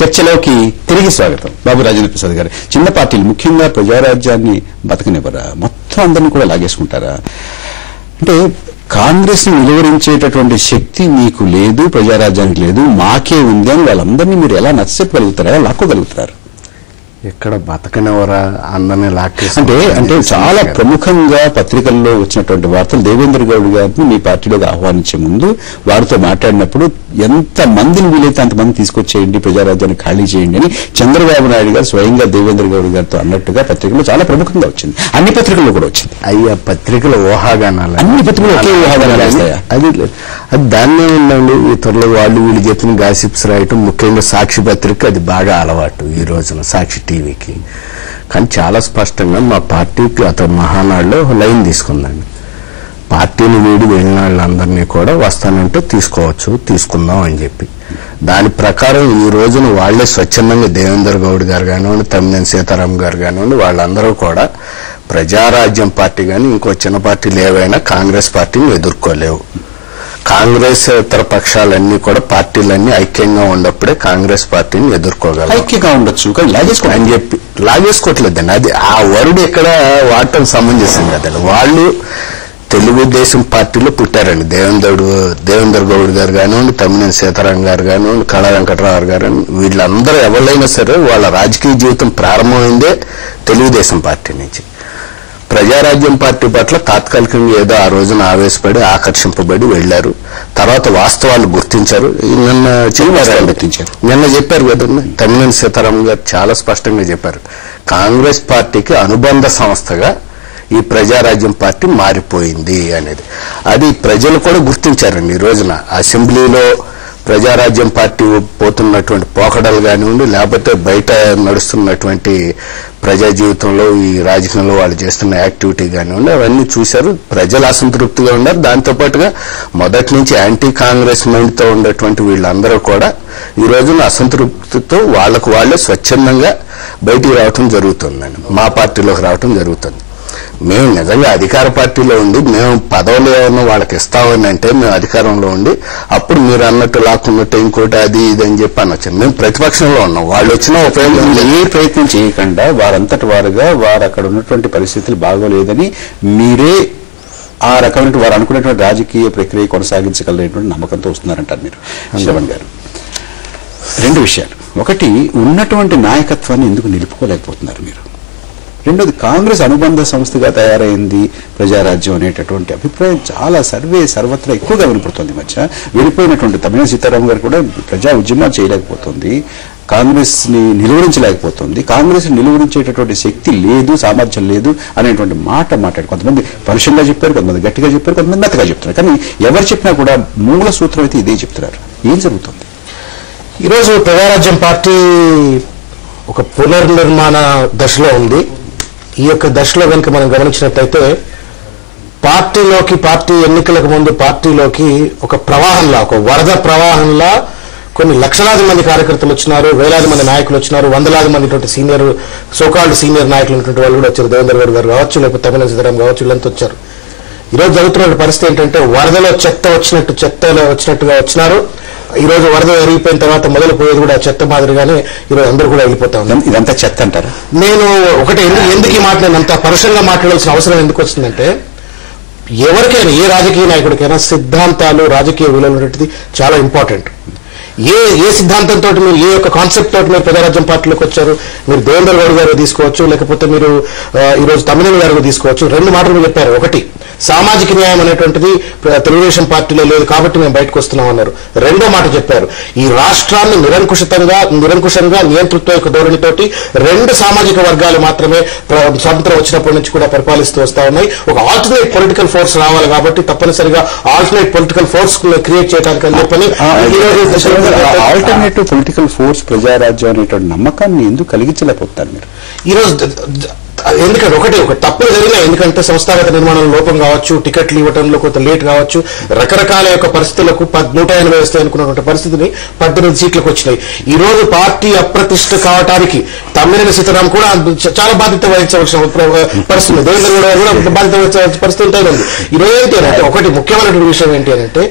చర్చలోకి తిరిగి స్వాగతం. బాబు రాజేంద్ర ప్రసాద్ గారు, చిన్న పార్టీలు ముఖ్యంగా ప్రజారాజ్యాన్ని బతకనివ్వరా? మొత్తం అందరినీ కూడా లాగేసుకుంటారా? అంటే కాంగ్రెస్ ని నిలువరించేటటువంటి శక్తి మీకు లేదు, ప్రజారాజ్యానికి లేదు, మాకే ఉంది అని వాళ్ళందరినీ మీరు ఎలా నచ్చగలుగుతారా, ఎలా లాక్కోగలుగుతారు? ఎక్కడ బతకనివరా అందరినీ లాక్కేసి అంటే చాలా ప్రముఖంగా పత్రికల్లో వచ్చినటువంటి వార్తలు, దేవేంద్ర గౌడ్ గారిని మీ పార్టీలోకి ఆహ్వానించే ముందు వారితో మాట్లాడినప్పుడు ఎంత మందిని వీలైతే అంతమంది తీసుకొచ్చేయండి, ప్రజారాజ్యాన్ని ఖాళీ చేయండి అని చంద్రబాబు నాయుడు గారు స్వయంగా దేవేంద్ర గౌడ్ గారితో అన్నట్టుగా పత్రికల్లో చాలా ప్రముఖంగా వచ్చింది. అన్ని పత్రికల్లో కూడా వచ్చింది. అయ్యా పత్రికల ఊహాగానాలు, అన్ని పత్రికలు ఒకే ఊహాగానాలు వస్తాయా? అది దాన్నే ఉందండి. ఇతరులు వాళ్ళు వీళ్ళు చెప్పిన గాసిప్స్ రాయటం, ముఖ్యంగా సాక్షి పత్రిక అది బాగా అలవాటు ఈ రోజున, సాక్షి టీవీకి. కానీ చాలా స్పష్టంగా మా పార్టీకి అతను మహానాడులో లైన్ తీసుకుందండి. పార్టీని వీడి వెళ్ళిన వాళ్ళందరినీ కూడా వస్తానంటే తీసుకోవచ్చు, తీసుకుందాం అని చెప్పి దాని ప్రకారం ఈ రోజున వాళ్లే స్వచ్ఛందంగా దేవేంద్ర గౌడ్ గారు కానివ్వండి, తమ్మినేని సీతారాం గారు కానివ్వండి, వాళ్ళందరూ కూడా ప్రజారాజ్యం పార్టీ కానీ ఇంకో చిన్న పార్టీలు ఏవైనా కాంగ్రెస్ పార్టీని ఎదుర్కోలేవు. కాంగ్రెస్ ఇతర పక్షాలన్నీ కూడా పార్టీలన్నీ ఐక్యంగా ఉన్నప్పుడే కాంగ్రెస్ పార్టీని ఎదుర్కోగలరు. ఐక్యంగా ఉండొచ్చు కానీ అని చెప్పి లాగేసుకోవట్లేదండి. అది ఆ వర్డ్ ఇక్కడ వాడటం సమంజసం కదండి. వాళ్ళు తెలుగుదేశం పార్టీలో పుట్టారండి. దేవేంద్ర గౌడ్ గారు కానివ్వండి, తమ్మినేని సీతారాం గారు కానివ్వండి, కళా వెంకటరావు గారు, వీళ్ళందరూ ఎవరైనా సరే వాళ్ళ రాజకీయ జీవితం ప్రారంభమైందే తెలుగుదేశం పార్టీ నుంచి. ప్రజారాజ్యం పార్టీ పట్ల తాత్కాలికంగా ఏదో ఆ రోజున ఆవేశపడి ఆకర్షింపబడి వెళ్లారు. తర్వాత వాస్తవాలు గుర్తించారు. నిన్న చెప్పారు కదండి, తమ్మినేని సీతారాం గారు చాలా స్పష్టంగా చెప్పారు, కాంగ్రెస్ పార్టీకి అనుబంధ సంస్థగా ఈ ప్రజారాజ్యం పార్టీ మారిపోయింది అనేది. అది ప్రజలు కూడా గుర్తించారండి. ఈ రోజున అసెంబ్లీలో ప్రజారాజ్యం పార్టీ పోతున్నటువంటి పోకడలు కానివ్వండి, లేకపోతే బయట నడుస్తున్నటువంటి ప్రజా జీవితంలో ఈ రాజకీయంలో వాళ్ళు చేస్తున్న యాక్టివిటీ కానివ్వండి, అవన్నీ చూశారు. ప్రజలు అసంతృప్తిగా ఉన్నారు. దాంతోపాటుగా మొదటి నుంచి యాంటీ కాంగ్రెస్ మైండ్ తో ఉండేటువంటి వీళ్ళందరూ కూడా ఈ రోజున అసంతృప్తితో వాళ్లకు వాళ్లే స్వచ్ఛందంగా బయటికి రావటం జరుగుతుందండి. మా పార్టీలోకి రావటం జరుగుతుంది. మేము నిజంగా అధికార పార్టీలో ఉండి మేము పదవులు ఏమన్నా వాళ్ళకి ఇస్తామని అంటే మేము అధికారంలో ఉండి అప్పుడు మీరు అన్నట్టు లాక్కున్నట్టు ఇంకోటి అది ఇది అని చెప్పి అనొచ్చు. మేము ప్రతిపక్షంలో ఉన్నాం. వాళ్ళు వచ్చినా ఉపయోగం ఏ ప్రయత్నం చేయకుండా వారంతటి వారుగా వారు అక్కడ ఉన్నటువంటి పరిస్థితులు బాగోలేదని మీరే ఆ రకమైన వారు అనుకునేటువంటి రాజకీయ ప్రక్రియ కొనసాగించగలిగినటువంటి నమ్మకంతో వస్తున్నారంటారు మీరు. శ్రవణ్ గారు, రెండు విషయాలు. ఒకటి, ఉన్నటువంటి నాయకత్వాన్ని ఎందుకు నిలుపుకోలేకపోతున్నారు మీరు? రెండోది, కాంగ్రెస్ అనుబంధ సంస్థగా తయారైంది ప్రజారాజ్యం అనేటటువంటి అభిప్రాయం చాలా సర్వత్రా ఎక్కువగా వినపడుతుంది. మధ్య వెళ్ళిపోయినటువంటి తమ్మినేని సీతారాం గారు కూడా ప్రజా ఉద్యమాలు చేయలేకపోతుంది, కాంగ్రెస్ ని నిలువరించలేకపోతుంది, కాంగ్రెస్ ని నిలువరించేటటువంటి శక్తి లేదు, సామర్థ్యం లేదు అనేటువంటి మాట్లాడు. కొంతమంది పరుషంగా చెప్పారు, కొంతమంది గట్టిగా చెప్పారు, కొంతమంది మెత్తగా చెప్తున్నారు. కానీ ఎవరు చెప్పినా కూడా మూల సూత్రం అయితే ఇదే చెప్తున్నారు. ఏం జరుగుతుంది? ఈరోజు ప్రజారాజ్యం పార్టీ ఒక పునర్నిర్మాణ దశలో ఉంది. ఈ యొక్క దశలో కనుక మనం గమనించినట్లయితే పార్టీ ఎన్నికలకు ముందు పార్టీలోకి ఒక ప్రవాహంలా, ఒక వరద ప్రవాహంలా కొన్ని లక్షలాది మంది కార్యకర్తలు వచ్చినారు, వేలాది మంది నాయకులు వచ్చినారు, వందలాది మంది సీనియర్ సీనియర్ నాయకులు ఉన్నటువంటి వాళ్ళు కూడా వచ్చారు. దేవేంద్ర గౌడ్ గారు కావచ్చు, లేకపోతే తమ్మినేని సీతారాం కావచ్చు, వీళ్ళంతా వచ్చారు. ఈరోజు జరుగుతున్న పరిస్థితి ఏంటంటే వరదలో చెత్తలో వచ్చినట్టుగా వచ్చినారు. ఈ రోజు వరద ఎరిగిపోయిన తర్వాత మొదలు పోయేది కూడా చెత్త మాదిరిగానే ఈరోజు అందరూ కూడా వెళ్ళిపోతా ఉన్నారు. ఇదంతా చెత్త అంటారు. నేను ఒకటి ఎందుకు ఈ మాట అంత పరుషంగా మాట్లాడాల్సిన అవసరం ఎందుకు వచ్చిందంటే, ఎవరికైనా ఏ రాజకీయ నాయకుడికైనా సిద్ధాంతాలు, రాజకీయ విలువలు అనేటిది చాలా ఇంపార్టెంట్. ఏ సిద్ధాంతంతో మీరు, ఏ యొక్క కాన్సెప్ట్ తోటి మీరు ప్రజారాజ్యం పార్టీలోకి వచ్చారు? మీరు దేవేంద్ర గౌడ్ గారు తీసుకోవచ్చు, లేకపోతే మీరు ఈరోజు తమ్మినేని గారు తీసుకోవచ్చు. రెండు మాటలు చెప్పారు. ఒకటి, సామాజిక న్యాయం అనేటువంటిది తెలుగుదేశం పార్టీలో లేదు కాబట్టి మేము బయటకు వస్తున్నాం అన్నారు. రెండో మాట చెప్పారు, ఈ రాష్ట్రాన్ని నిరంకుశంగా నియంతృత్వ యొక్క ధోరణితోటి రెండు సామాజిక వర్గాలు మాత్రమే స్వాతంత్రం వచ్చినప్పటి నుంచి కూడా పరిపాలిస్తూ వస్తా ఉన్నాయి. ఒక ఆల్టర్నేట్ పొలిటికల్ ఫోర్స్ రావాలి కాబట్టి తప్పనిసరిగా ఆల్టర్నేట్ పొలిటికల్ ఫోర్స్ క్రియేట్ చేయడానికి అని చెప్పని ఆల్టర్నేటివ్ పొలిటికల్ ఫోర్స్ ప్రజారాజ్యం అనేటువంటి నమ్మకాన్ని ఎందుకు కలిగించలేకపోతారు మీరు ఈరోజు? ఎందుకంటే ఒక తప్పులు జరిగినా, ఎందుకంటే సంస్థాగత నిర్మాణం లోపం కావచ్చు, టికెట్లు ఇవ్వడంలో కొంత లేట్ కావచ్చు, రకరకాల యొక్క పరిస్థితులకు 180 వస్తాయి అనుకున్నటువంటి పరిస్థితిని 18 సీట్లకు వచ్చినాయి. ఈ రోజు పార్టీ అప్రతిష్ట కావడానికి తమ్మినేని సీతారాం కూడా చాలా బాధ్యత వహించవలసిన పరిస్థితి, దేవేంద్ర గౌడ్ కూడా బాధ్యత వహించవలసిన పరిస్థితి ఉంటుంది. ఈరోజు ఏంటి అంటే, ఒకటి ముఖ్యమైనటువంటి విషయం ఏంటి అంటే,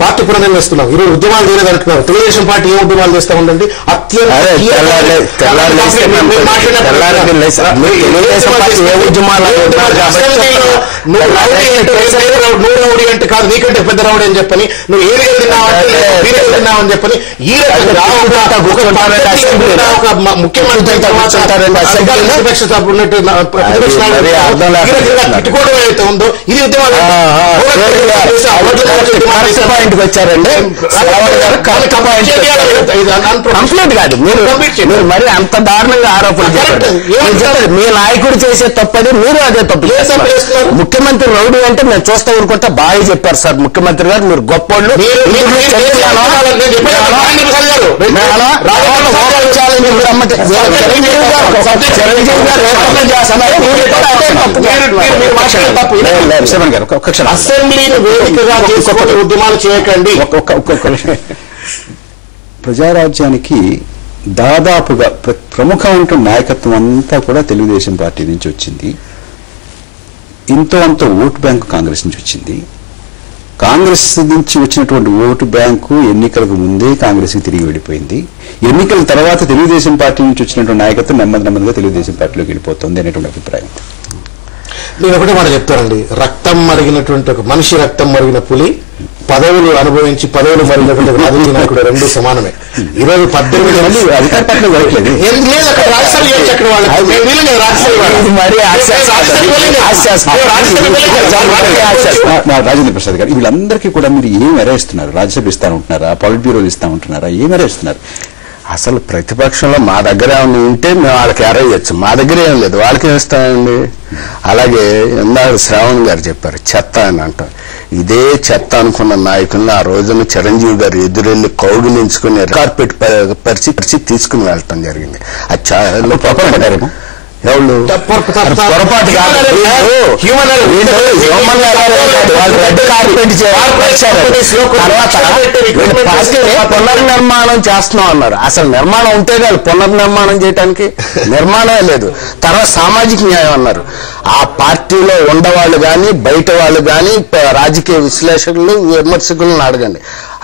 పార్టీ పునర్నిర్మిస్తున్నాం. ఈరోజు ఉద్యమాలు చేయలేదు అంటున్నారు. తెలుగుదేశం పార్టీ ఏం ఉద్యమాలు చేస్తా ఉందండి? రౌడీ అంటే కాదు, నీకంటే పెద్ద రౌడీ అని చెప్పని, నువ్వు ఏది తిన్నావని చెప్పని ఈ రకంగా ఒక ముఖ్యమంత్రి తిట్టుకోవడం ఏదైతే ఉందో ఇది ఉద్యమాలు వచ్చారండి. కంప్లైంట్ కాదు, మీరు మరి అంత దారుణంగా ఆరోపణలు చేశారు. మీ నాయకుడు చేసే తప్పది, మీరు అదే తప్పు చేస్తున్నారు. ముఖ్యమంత్రి రౌడీ అంటే మేము చూస్తా ఊరుకుంటా బాగా చెప్పారు సార్ ముఖ్యమంత్రి గారు, మీరు గొప్పోళ్ళు. అసెంబ్లీని వేదికగా చేసుకుని ఉద్యమాలు చేయకండి. ప్రజారాజ్యానికి దాదాపుగా ప్రముఖమైన నాయకత్వం అంతా కూడా తెలుగుదేశం పార్టీ నుంచి వచ్చింది. ఇంతో అంత ఓటు బ్యాంకు కాంగ్రెస్ నుంచి వచ్చింది. కాంగ్రెస్ నుంచి వచ్చినటువంటి ఓటు బ్యాంకు ఎన్నికలకు ముందే కాంగ్రెస్కి తిరిగి వెళ్ళిపోయింది. ఎన్నికల తర్వాత తెలుగుదేశం పార్టీ నుంచి వచ్చినటువంటి నాయకత్వం నెమ్మదిగా తెలుగుదేశం పార్టీలోకి వెళ్ళిపోతుంది అనేటువంటి అభిప్రాయం. నేను ఒకటే మాట చెప్తానండి, రక్తం మరిగినటువంటి ఒక మనిషి రక్తం మరిగిన పులి, పదవులు అనుభవించి పదవులు మరిగినటువంటి రాజకీయ నాయకుడు రెండు సమానమే. ఈరోజు 18 మంది అధికార పార్టీలో జరగలేదు. రాజేంద్ర ప్రసాద్ గారు, వీళ్ళందరికీ కూడా మీరు ఏం ఎరేస్తున్నారు? రాజ్యసభ ఇస్తా ఉంటున్నారా, పొలిట్ బ్యూరోలు ఇస్తా ఉంటున్నారా, ఏం ఎరేస్తున్నారు? అసలు ప్రతిపక్షంలో మా దగ్గర ఏమైనా ఉంటే మేము వాళ్ళకి ఎరేయచ్చు, మా దగ్గర ఏం లేదు, వాళ్ళకి ఏమిస్తామండి. అలాగే ఇందాక శ్రావణ్ గారు చెప్పారు చెత్త అని అంటారు. ఇదే చెత్త అనుకున్న నాయకుల్ని ఆ రోజున చిరంజీవి గారు ఎదురెళ్లి కౌగిలించుకుని కార్పెట్ పరిచి తీసుకుని వెళ్ళటం జరిగింది. అది చాలా పొరపాటు. ఎవరు పొరపాటు కాదు, పునర్నిర్మాణం చేస్తున్నాం అన్నారు. అసలు నిర్మాణం ఉంటే కాదు పునర్నిర్మాణం చేయడానికి, నిర్మాణమే లేదు. తర్వాత సామాజిక న్యాయం అన్నారు. ఆ పార్టీలో ఉండవాళ్ళు కానీ బయట వాళ్ళు కానీ రాజకీయ విశ్లేషకులు విమర్శకులను అడగండి,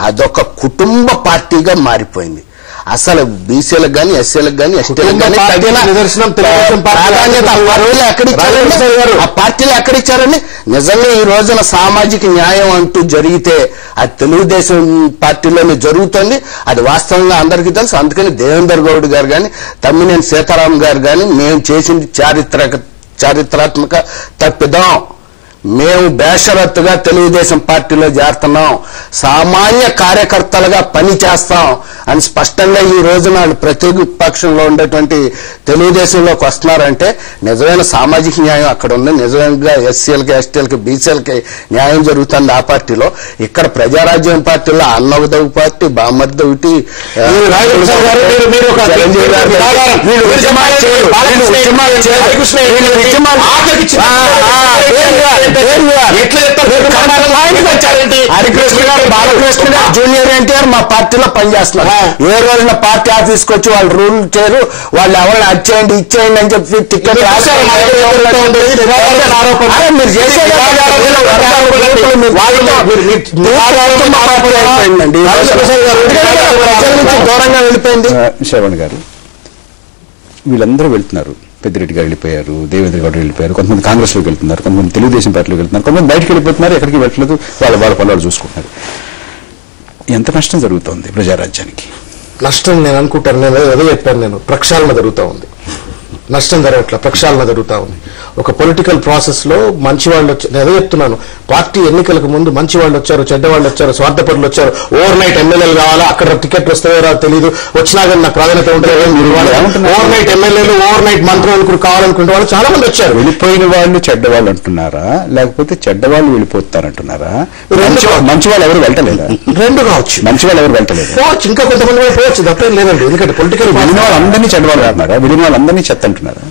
అదొక కుటుంబ పార్టీగా మారిపోయింది. అసలు బీసీలకు కానీ ఎస్సీలకు కానీ ఎస్టీలకు కానీ ప్రాధాన్యత ఆ పార్టీలు ఎక్కడిచ్చారండి? నిజంగా ఈ రోజున సామాజిక న్యాయం అంటూ జరిగితే అది తెలుగుదేశం పార్టీలోనే జరుగుతుంది. అది వాస్తవంగా అందరికీ తెలుసు. అందుకని దేవేందర్ గౌడ్ గారు కానీ తమ్మినేని సీతారాం గారు కానీ మేము చేసింది చారిత్రాత్మక తప్పిదం, మేము బేషరత్తుగా తెలుగుదేశం పార్టీలో చేరుతున్నాం, సామాన్య కార్యకర్తలుగా పని చేస్తాం అని స్పష్టంగా ఈ రోజున ప్రతిపక్షంలో ఉండేటువంటి తెలుగుదేశంలోకి వస్తున్నారంటే నిజమైన సామాజిక న్యాయం అక్కడ ఉంది. నిజంగా ఎస్సీలకి ఎస్టీలకి బీసీలకి న్యాయం జరుగుతుంది ఆ పార్టీలో. ఇక్కడ ప్రజారాజ్యం పార్టీలో అన్నవదవి పార్టీ బామర్ది ఒకటి హరికృష్ణ గారు బాలకృష్ణ గారు జూనియర్ ఎన్టీఆర్ మా పార్టీలో పనిచేస్తున్నారు. ఏ రోజున పార్టీ ఆఫీస్కి వచ్చి వాళ్ళు రూల్ చేయరు, వాళ్ళు ఎవరిని అచ్చేయండి ఇచ్చేయండి అని చెప్పి టికెట్ దూరంగా వెళ్ళిపోయింది. శ్రవణ్ గారు, వీళ్ళందరూ వెళ్తున్నారు. పెద్దిరెడ్డి గారు వెళ్ళిపోయారు, దేవేంద్ర గౌడ్ వెళ్ళిపోయారు, కొంతమంది కాంగ్రెస్లోకి వెళ్తున్నారు, కొంతమంది తెలుగుదేశం పార్టీలోకి వెళ్తున్నారు, కొంతమంది బయటకు వెళ్ళిపోతున్నారు, ఎక్కడికి వెళ్ళట్లేదు, వాళ్ళ పనులు చూసుకుంటున్నారు. ఎంత నష్టం జరుగుతోంది ప్రజారాజ్యానికి? నష్టం నేను అనుకుంటాను, నేను అదే చెప్పాను, నేను ప్రక్షాళన జరుగుతూ ఉంది. నష్టం జరగట్ల, ప్రక్షాళన జరుగుతూ ఉంది. ఒక పొలిటికల్ ప్రాసెస్ లో మంచి వాళ్ళు వచ్చారు. నేను అదే చెప్తున్నాను, పార్టీ ఎన్నికలకు ముందు మంచి వాళ్ళు వచ్చారు, చెడ్డ వాళ్ళు వచ్చారు, స్వార్థపరులు వచ్చారు, ఓవర్ నైట్ ఎమ్మెల్యేలు కావాలా, అక్కడ టికెట్ వస్తాయో రాదో తెలియదు, వచ్చినా కానీ నాకు ప్రాధాన్యత ఉంటుంది, ఓవర్ నైట్ ఎమ్మెల్యేలు ఓవర్ నైట్ మంత్రులు కావాలనుకుంటే వాళ్ళు చాలా మంది వచ్చారు. వెళ్ళిపోయిన వాళ్ళు చెడ్డవాళ్ళు అంటున్నారా, లేకపోతే చెడ్డవాళ్ళు వెళ్ళిపోతారంటున్నారా? మంచి వాళ్ళు ఎవరు వెళ్ళలేదా? రెండు కావచ్చు, మంచి వాళ్ళు ఎవరు వెళ్ళలేదు, ఇంకా కొంతమంది పోవచ్చు, తప్పేం లేదండి. ఎందుకంటే పొలిటికల్ వెళ్ళిన వాళ్ళందరినీ చెడ్డవాళ్ళు అంటున్నారా? వెళ్ళిన వాళ్ళందరినీ చెత్త అంటున్నారా?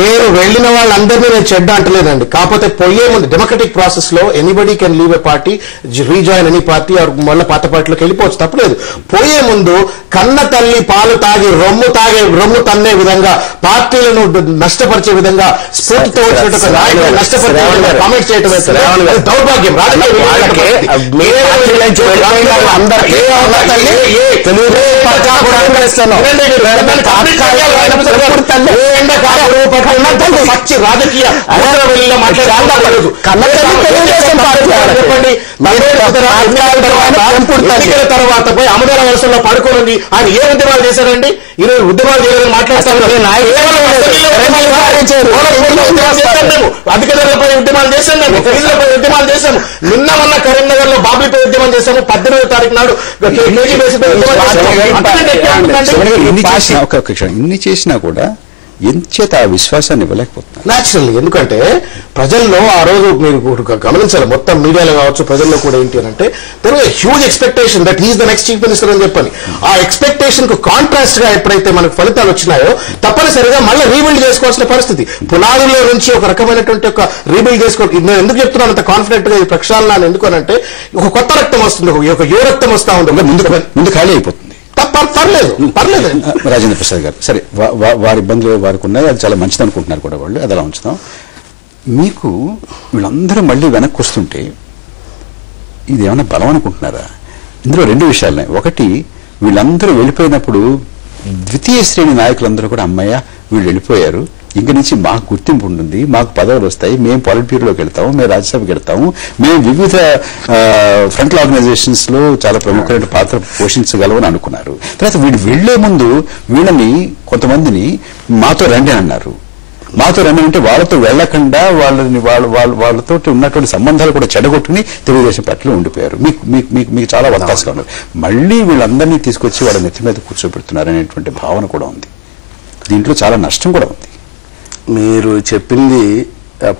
నేను వెళ్ళిన వాళ్ళందరినీ నేను చెడ్డ అంటలేదండి. కాకపోతే పోయే ముందు డెమోక్రటిక్ ప్రాసెస్ లో anybody can leave a party, rejoin any party, మళ్ళీ పాత పార్టీలోకి వెళ్ళిపోవచ్చు, తప్పలేదు. పోయే ముందు కన్న తల్లి పాలు తాగి రొమ్ము తన్నే విధంగా, పార్టీలను నష్టపరిచే విధంగా, స్ఫూర్తితో వచ్చినట్టు నాయకులు నష్టపరిచే విధంగా కామెంట్స్ చేయడం దౌర్భాగ్యం. రాజకీయ ఎన్నికల తర్వాత పోయి అమదాల వలసలో పడుకోనుంది ఆయన ఏ ఉద్యమాలు చేశారండి? ఈరోజు ఉద్యమాలు చేయాలని మాట్లాడతారు. అధిక ధరలపై ఉద్యమాలు చేశాం, మేము ఫీజులపై ఉద్యమాలు చేశాము. నిన్న మొన్న కరీంనగర్ లో బాబ్లీపై ఉద్యమం చేశాము. 18వ తారీఖు నాడు కేజీ బేసిపై ఇన్ని చేసినా కూడా ఎంచేత ఆ విశ్వాసాన్ని ఇవ్వలేకపోతున్నారు. న్యాచురల్లీ, ఎందుకంటే ప్రజల్లో ఆ రోజు మీరు గమనించాలి, మొత్తం మీడియాలో కావచ్చు, ప్రజల్లో కూడా ఏంటి అంటే there was a huge expectation that he's the next chief minister అని చెప్పని. ఆ ఎక్స్పెక్టేషన్ కు కాంట్రాస్ట్ గా ఎప్పుడైతే మనకు ఫలితాలు వచ్చినాయో తప్పనిసరిగా మళ్ళీ రీబిల్డ్ చేసుకోవాల్సిన పరిస్థితి. పునాదుల్లో నుంచి ఒక రకమైనటువంటి ఒక రీబిల్డ్ చేసుకోవాలి. నేను ఎందుకు చెప్తున్నాను అంత కాన్ఫిడెంట్ గా ఈ ప్రక్షాళన ఎందుకనంటే ఒక కొత్త రక్తం వస్తుంది, ఒక యువ రక్తం వస్తా ఉంది, ముందు ఖాళీ అయిపోతుంది. పర్లేదు. రాజేంద్ర ప్రసాద్ గారు, సరే వారి ఇబ్బందులు వారికి ఉన్నాయి, అది చాలా మంచిది అనుకుంటున్నారు కూడా వాళ్ళు, అది అలా ఉంచుతాం. మీకు వీళ్ళందరూ మళ్ళీ వెనక్కి వస్తుంటే ఇది ఏమైనా బలం అనుకుంటున్నారా? ఇందులో రెండు విషయాలున్నాయి. ఒకటి, వీళ్ళందరూ వెళ్ళిపోయినప్పుడు ద్వితీయ శ్రేణి నాయకులందరూ కూడా అమ్మయ్య వీళ్ళు వెళ్ళిపోయారు, ఇంక నుంచి మాకు గుర్తింపు ఉంటుంది, మాకు పదవులు వస్తాయి, మేము పాలిట్ బ్యూరోలోకి వెళ్తాము, మేము రాజ్యసభకి వెళ్తాము, మేము వివిధ ఫ్రంట్ ఆర్గనైజేషన్స్ లో చాలా ప్రముఖమైన పాత్ర పోషించగలమని అనుకున్నారు. తర్వాత వీళ్ళు వెళ్లే ముందు వీళ్ళని కొంతమందిని మాతో రండి అన్నారు. మాతో రండి అంటే వాళ్ళతో వెళ్లకుండా వాళ్ళతో ఉన్నటువంటి సంబంధాలు కూడా చెడగొట్టుకుని తెలుగుదేశం పార్టీలో ఉండిపోయారు. మీకు చాలా వత్తాసుగా ఉన్నారు. మళ్ళీ వీళ్ళందరినీ తీసుకొచ్చి వాళ్ళ నెత్తి మీద కూర్చోబెడుతున్నారు అనేటువంటి భావన కూడా ఉంది. దీంట్లో చాలా నష్టం కూడా ఉంది. మీరు చెప్పింది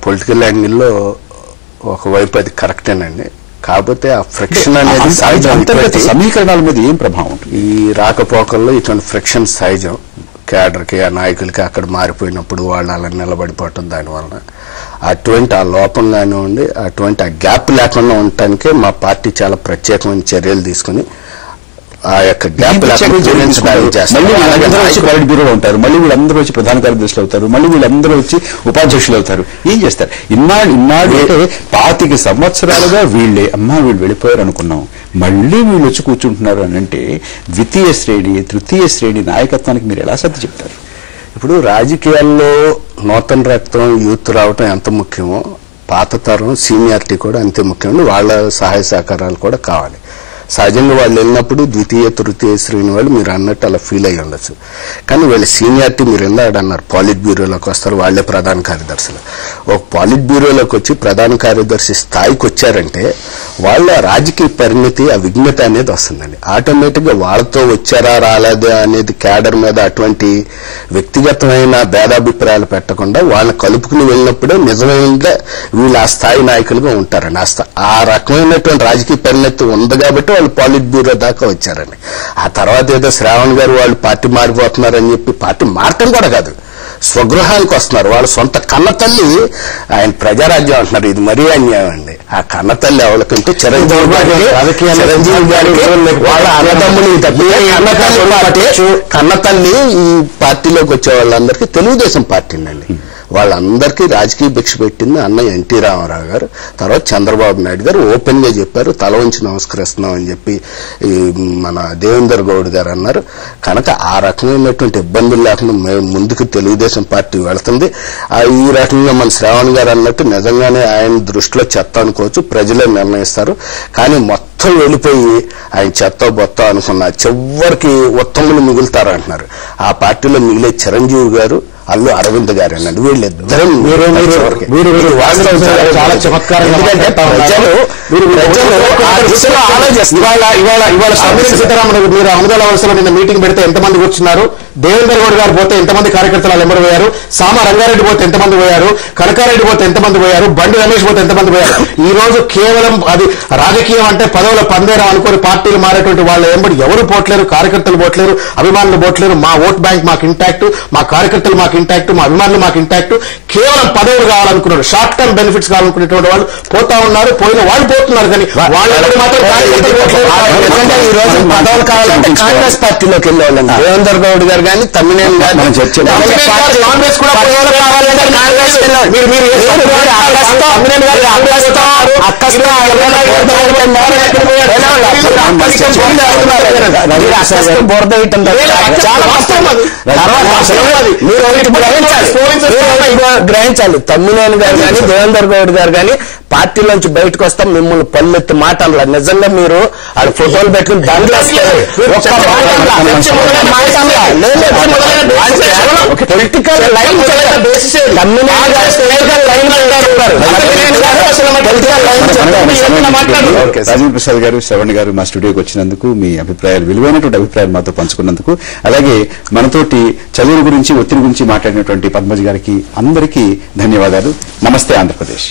పొలిటికల్ యాంగిల్లో ఒకవైపు అది కరెక్టేనండి. కాకపోతే ఆ ఫ్రిక్షన్ అనేది సమీకరణాల మీద ఏం ప్రభావం ఉంటుంది? ఈ రాకపోకల్లో ఇటువంటి ఫ్రిక్షన్ సహజం. క్యాడర్కి, ఆ నాయకులకి అక్కడ మారిపోయినప్పుడు వాళ్ళు అలా నిలబడిపోవటం, దానివల్ల అటువంటి ఆ లోపం కానివ్వండి, అటువంటి ఆ గ్యాప్ లేకుండా ఉండటానికే మా పార్టీ చాలా ప్రత్యేకమైన చర్యలు తీసుకుని ఆ యొక్క గ్యాప్ పాలిట్ బ్యూరోలో ఉంటారు, మళ్ళీ వీళ్ళందరూ వచ్చి ప్రధాన కార్యదర్శులు అవుతారు, మళ్ళీ వీళ్ళందరూ వచ్చి ఉపాధ్యక్షులు అవుతారు. ఏం చేస్తారు? ఇన్నాడు అంటే 25 సంవత్సరాలుగా వీళ్ళు వెళ్ళిపోయారు అనుకున్నాం, మళ్ళీ వీళ్ళు వచ్చి కూర్చుంటున్నారు అని అంటే ద్వితీయ శ్రేణి, తృతీయ శ్రేణి నాయకత్వానికి మీరు ఎలా సర్ది చెప్తారు? ఇప్పుడు రాజకీయాల్లో నూతన రక్తం, యూత్ రావటం ఎంత ముఖ్యమో పాత తరం సీనియారిటీ కూడా అంతే ముఖ్యం. వాళ్ళ సహాయ సహకారాలు కూడా కావాలి. సహజంగా వాళ్ళు వెళ్ళినప్పుడు ద్వితీయ తృతీయ శ్రేణి వాళ్ళు మీరు అన్నట్టు అలా ఫీల్ అయ్యి ఉండొచ్చు. కానీ వీళ్ళ సీనియారిటీ మీరు అన్నారు పాలిట్ బ్యూరోలోకి వస్తారు, వాళ్లే ప్రధాన కార్యదర్శులు. ఒక పాలిట్ బ్యూరోలోకి వచ్చి ప్రధాన కార్యదర్శి స్థాయికి వచ్చారంటే వాళ్ళ రాజకీయ పరిణితి, ఆ విజ్ఞత అనేది వస్తుందండి. ఆటోమేటిక్ గా వాళ్ళతో వచ్చారా రాలేదా అనేది క్యాడర్ మీద అటువంటి వ్యక్తిగతమైన భేదాభిప్రాయాలు పెట్టకుండా వాళ్ళని కలుపుకుని వెళ్ళినప్పుడే నిజంగా వీళ్ళు ఆ స్థాయి నాయకులుగా ఉంటారండి. ఆ రకమైనటువంటి రాజకీయ పరిణితి ఉంది కాబట్టి వాళ్ళు పాలిట్ బ్యూరో దాకా వచ్చారండి. ఆ తర్వాత ఏదో శ్రావణ్ గారు వాళ్ళు పార్టీ మారిపోతున్నారని చెప్పి పార్టీ మారటం కూడా కాదు, స్వగృహానికి వస్తున్నారు. వాళ్ళ సొంత కన్నతల్లి ఆయన ప్రజారాజ్యం అంటున్నారు, ఇది మరీ అన్యాయం అండి. ఆ కన్నతల్లి ఎవరికంటే చిరంజీవి గారికి వాళ్ళ అన్నదమ్ముని కన్నతల్లి ఈ పార్టీలోకి వచ్చే వాళ్ళందరికీ తెలుగుదేశం పార్టీనండి. వాళ్ళందరికీ రాజకీయ భిక్ష పెట్టింది అన్న ఎన్టీ రామారావు గారు. తర్వాత చంద్రబాబు నాయుడు గారు ఓపెన్ గా చెప్పారు, తల వంచి నమస్కరిస్తున్నాం అని చెప్పి మన దేవేందర్ గౌడ్ గారు అన్నారు. కనుక ఆ రకమైనటువంటి ఇబ్బందులు లేకుండా ముందుకు తెలుగుదేశం పార్టీ వెళుతుంది. ఈ రకంగా మన శ్రావణ్ గారు అన్నట్టు నిజంగానే ఆయన దృష్టిలో చెత్త అనుకోవచ్చు, ప్రజలే నిర్ణయిస్తారు. కానీ మొత్తం వెళ్ళిపోయి ఆయన చెత్త బొత్త అనుకున్న చివరికి ఉత్తములు మిగులుతారు అంటున్నారు. ఆ పార్టీలో మిగిలే చిరంజీవి గారు, అల్లు అరవింద్ గారేనండి. వీళ్ళిద్దరూ చాలా చమత్కారంగా సీతారామన్ మీరు అమదాల వలసలో నిన్న మీటింగ్ పెడితే ఎంతమంది కూర్చున్నారు? దేవేందర్ గౌడ్ గారు పోతే ఎంతమంది కార్యకర్తలు ఎంబడి పోయారు? సామ రంగారెడ్డి పోతే ఎంతమంది పోయారు? కనకారెడ్డి పోతే ఎంతమంది పోయారు? బండి రమేష్ పోతే ఎంతమంది పోయారు? ఈ రోజు కేవలం అది రాజకీయం అంటే పదవుల పందేరం అనుకుని పార్టీలు మారేటువంటి వాళ్ళ ఎంబడి ఎవరు పోట్లేరు, కార్యకర్తలు పోట్లేరు, అభిమానులు పోట్లేరు. మా ఓట్ బ్యాంక్ మాకు ఇంటాక్ట్, మా కార్యకర్తలు మాకు ఇంటాక్ట్, మా అభిమానులు మాకు ఇంటాక్ట్. కేవలం పదవులు కావాలనుకున్నారు, షార్ట్ టర్మ్ బెనిఫిట్స్ కావాలనుకునేటువంటి వాళ్ళు పోతా ఉన్నారు, పోయిన వాళ్ళు పోతున్నారు. కానీ వాళ్ళకి మాత్రం ఈ రోజు పదవులు కావాలంటే కాంగ్రెస్ పార్టీలోకి వెళ్ళేవాళ్ళం. దేవేందర్ గౌడ్ గారు కానీ తమ్మినేని గారు కాంగ్రెస్ కూడా పదవులు కావాలంటే కాంగ్రెస్ బోర్ద గ్రహించాలి. తమ్మినేని గారు కానీ దేవేందర్ గౌడ్ గారు కానీ పార్టీలోంచి బయటకు వస్తాం మిమ్మల్ని పల్లెత్తి మాట అనలా. నిజంగా మీరు ఆడ ఫోటోలు పెట్టుకుని దండలు పొలిటికల్ లైన్ రాజేంద్ర ప్రసాద్ గారు, శ్రవణ్ గారు మా స్టూడియోకి వచ్చినందుకు, మీ అభిప్రాయాలు, విలువైనటువంటి అభిప్రాయాలు మాతో పంచుకున్నందుకు, అలాగే మనతోటి చదువు గురించి, ఒత్తిడి గురించి మాట్లాడినటువంటి పద్మజ్ గారికి అందరికీ ధన్యవాదాలు. నమస్తే ఆంధ్రప్రదేశ్.